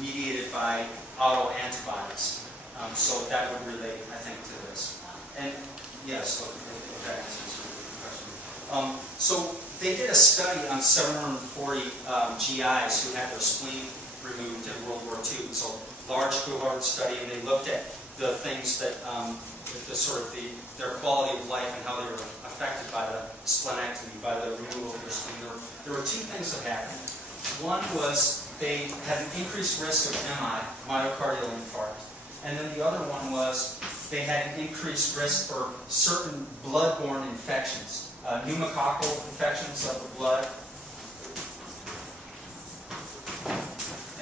mediated by autoantibodies. So that would relate, I think, to this. And yes, so if that answers your question. So they did a study on 740 GIs who had their spleen removed in World War II. So large cohort study, and they looked at the things that, their quality of life and how they were affected by the splenectomy, by the removal of their spleen. There were two things that happened. One was they had an increased risk of MI, myocardial infarct. And then the other one was they had an increased risk for certain blood-borne infections, pneumococcal infections of the blood,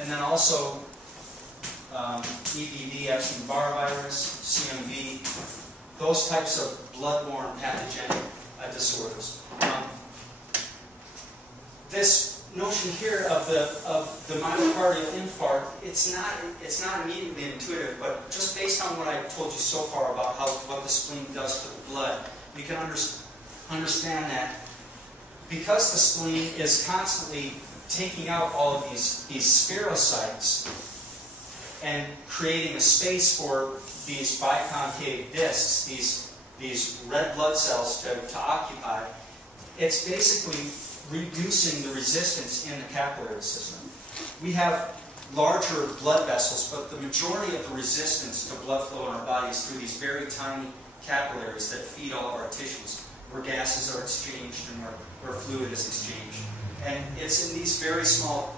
and then also EBV, Epstein-Barr virus, CMV, those types of blood-borne pathogenic disorders. This notion here of the myocardial infarct, it's not immediately intuitive, but just based on what I told you so far about what the spleen does to the blood, you can understand that because the spleen is constantly taking out all of these spherocytes and creating a space for these biconcave discs, these red blood cells to occupy, it's basically reducing the resistance in the capillary system. We have larger blood vessels, but the majority of the resistance to blood flow in our body is through these very tiny capillaries that feed all of our tissues, where gases are exchanged and where fluid is exchanged. And it's in these very small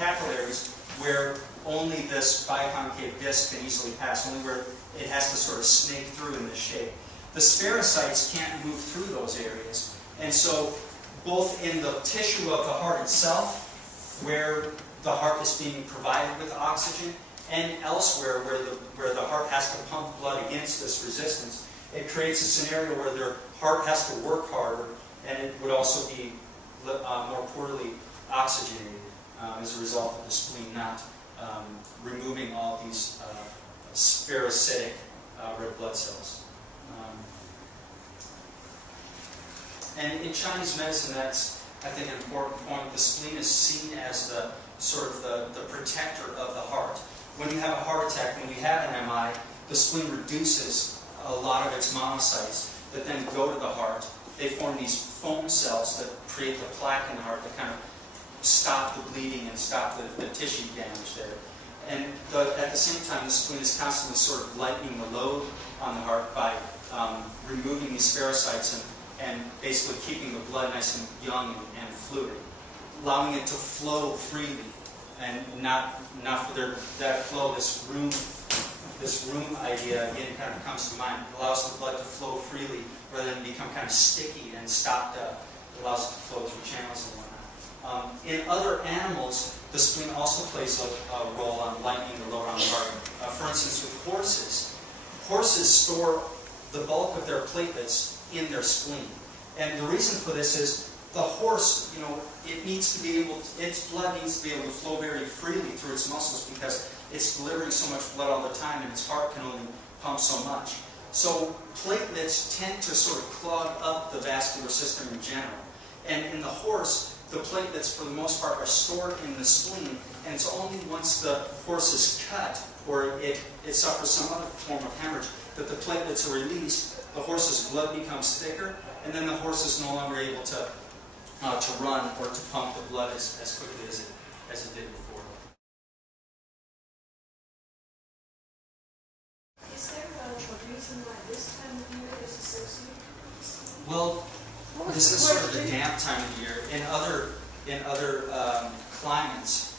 capillaries where only this biconcave disc can easily pass, only where it has to sort of snake through in this shape. The spherocytes can't move through those areas, and so both in the tissue of the heart itself, where the heart is being provided with oxygen, and elsewhere where the heart has to pump blood against this resistance, it creates a scenario where their heart has to work harder, and it would also be more poorly oxygenated as a result of the spleen not removing all these spherocytic red blood cells. And in Chinese medicine, that's, I think, an important point. The spleen is seen as the the protector of the heart. When you have a heart attack, when you have an MI, the spleen reduces a lot of its monocytes that then go to the heart. They form these foam cells that create the plaque in the heart that kind of stop the bleeding and stop the tissue damage there. And at the same time, the spleen is constantly sort of lightening the load on the heart by removing these spherocytes and basically keeping the blood nice and young and fluid, allowing it to flow freely and not for that flow. This room idea again kind of comes to mind. It allows the blood to flow freely rather than become kind of sticky and stopped up. It allows it to flow through channels and whatnot. In other animals, the spleen also plays a role on lightening the load on the heart. For instance, with horses store the bulk of their platelets in their spleen. And the reason for this is the horse, its blood needs to be able to flow very freely through its muscles because it's delivering so much blood all the time and its heart can only pump so much. So platelets tend to sort of clog up the vascular system in general. And in the horse, the platelets for the most part are stored in the spleen, and it's only once the horse is cut or it suffers some other form of hemorrhage that the platelets are released. The horse's blood becomes thicker, and then the horse is no longer able to run or to pump the blood as quickly as it did before. Is there a reason why this time of year is associated with this? Well, this is sort of the damp time of year. In other climates,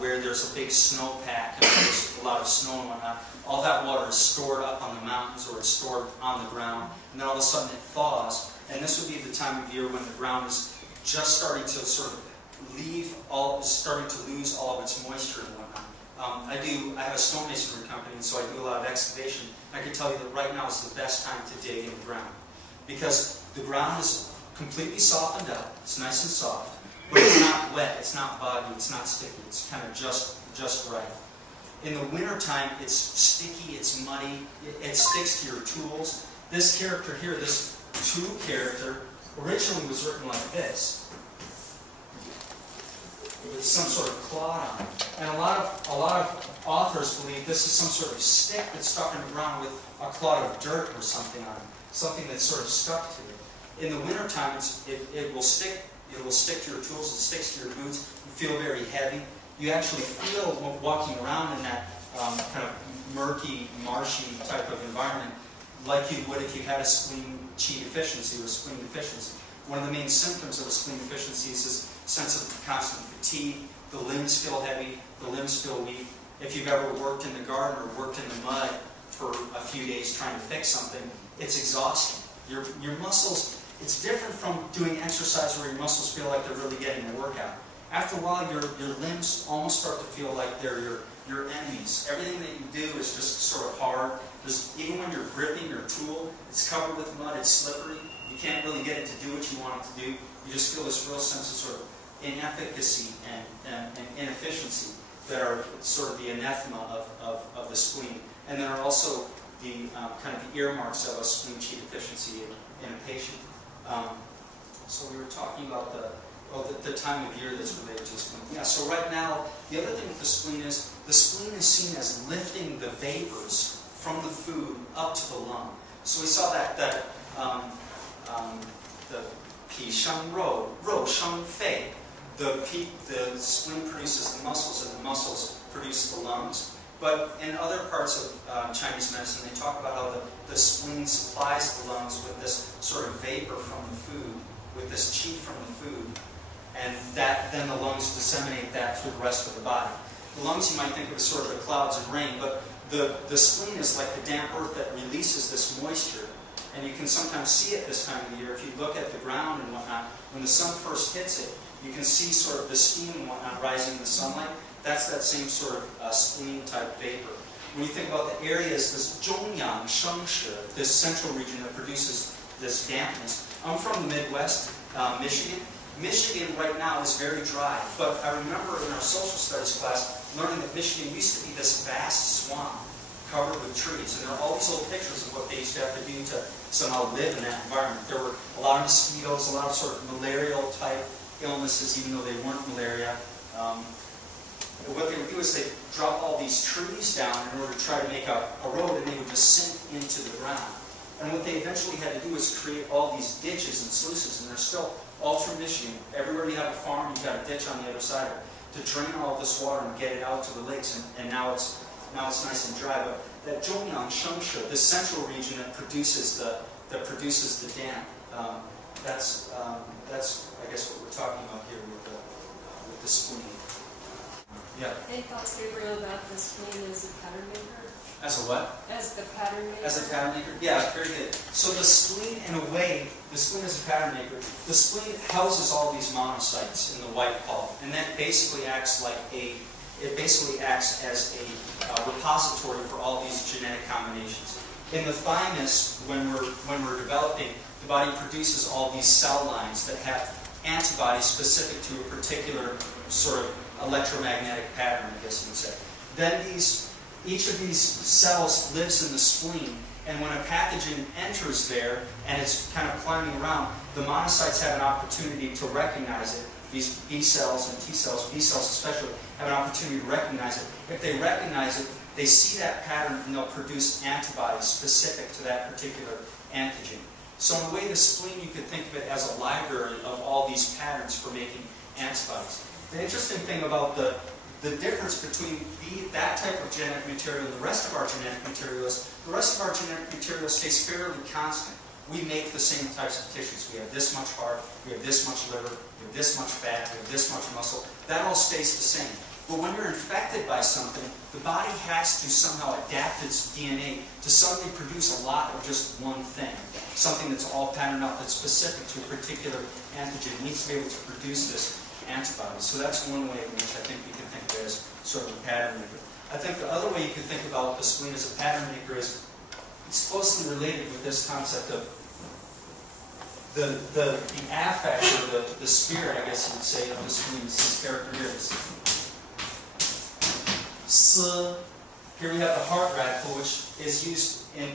where there's a big snowpack and there's a lot of snow and whatnot, all that water is stored up on the mountains or it's stored on the ground, and then all of a sudden it thaws. And this would be the time of year when the ground is just starting to sort of starting to lose all of its moisture and whatnot. I have a stonemasonry company, and so I do a lot of excavation. I can tell you that right now is the best time to dig in the ground because the ground is completely softened up. It's nice and soft, but it's not wet, it's not boggy, it's not sticky. It's kind of just right. In the wintertime, it's sticky, it's muddy, it sticks to your tools. This character here, this tube character, originally was written like this. with some sort of clod on it. And a lot of authors believe this is some sort of stick that's stuck in the ground with a clod of dirt or something on it, something that's sort of stuck to it. In the wintertime, it will stick to your tools, it sticks to your boots, you feel very heavy. You actually feel walking around in that kind of murky, marshy type of environment like you would if you had a spleen qi deficiency or a spleen deficiency. One of the main symptoms of a spleen deficiency is this sense of constant fatigue. The limbs feel heavy, the limbs feel weak. If you've ever worked in the garden or worked in the mud for a few days trying to fix something, it's exhausting. Your muscles, it's different from doing exercise where your muscles feel like they're really getting a workout. After a while, your limbs almost start to feel like they're your enemies. Everything that you do is just sort of hard. Even when you're gripping your tool, it's covered with mud, it's slippery. You can't really get it to do what you want it to do. You just feel this real sense of sort of inefficacy and inefficiency that are sort of the anathema of the spleen. And there are also the kind of the earmarks of a spleen qi deficiency in a patient. So we were talking about the time of year that's related to the spleen. Yeah, so right now, the other thing with the spleen is seen as lifting the vapors from the food up to the lung. So we saw that the pi sheng rou, rou sheng fei. The spleen produces the muscles, and the muscles produce the lungs. But in other parts of Chinese medicine, they talk about how the spleen supplies the lungs with this sort of vapor from the food, with this qi from the food, and then the lungs disseminate that through the rest of the body. The lungs you might think of as sort of the clouds and rain, but the spleen is like the damp earth that releases this moisture. And you can sometimes see it this time of the year. If you look at the ground and whatnot, when the sun first hits it, you can see sort of the steam and whatnot rising in the sunlight. That's that same sort of spleen-type vapor. When you think about the areas, this zhongyang shengshi, this central region that produces this dampness. I'm from the Midwest, Michigan. Michigan right now is very dry, but I remember in our social studies class learning that Michigan used to be this vast swamp covered with trees, and there are all these old pictures of what they used to have to do to somehow live in that environment. There were a lot of mosquitoes, a lot of sort of malarial-type illnesses, even though they weren't malaria. What they would do is they'd drop all these trees down in order to try to make a road, and they would just sink into the ground. And what they eventually had to do is create all these ditches and sluices, and they're still all through Michigan. Everywhere you have a farm, you've got a ditch on the other side of it to drain all this water and get it out to the lakes, and now it's nice and dry. But that zhongyang shengshi, the central region that produces the damp, that's I guess what we're talking about here with the spleen. Yeah. Any thoughts, Gabriel, about the spleen as a pattern maker? As a what? As the pattern maker. As a pattern maker? Yeah, very good. So the spleen, in a way, the spleen is a pattern maker. The spleen houses all these monocytes in the white pulp, and that basically acts like as a repository for all these genetic combinations. In the thymus, when we're developing, the body produces all these cell lines that have antibodies specific to a particular sort of electromagnetic pattern, I guess you would say. Then each of these cells lives in the spleen, and when a pathogen enters there and it's kind of climbing around, the monocytes have an opportunity to recognize it. These B cells and T cells, B cells especially, have an opportunity to recognize it. If they recognize it, they see that pattern and they'll produce antibodies specific to that particular antigen. So in a way, the spleen, you could think of it as a library of all these patterns for making antibodies. The interesting thing about the difference between that type of genetic material and the rest of our genetic material is the rest of our genetic material stays fairly constant. We make the same types of tissues. We have this much heart, we have this much liver, we have this much fat, we have this much muscle. That all stays the same. But when you're infected by something, the body has to somehow adapt its DNA to suddenly produce a lot of just one thing. Something that's all patterned out, that's specific to a particular antigen. It needs to be able to produce this antibody. So that's one way in which I think we can think of it as sort of a pattern maker. I think the other way you can think about the spleen as a pattern maker is it's closely related with this concept of the affect, or the spirit, I guess you would say, of the spleen. This character here is Si. Here we have the heart radical, which is used in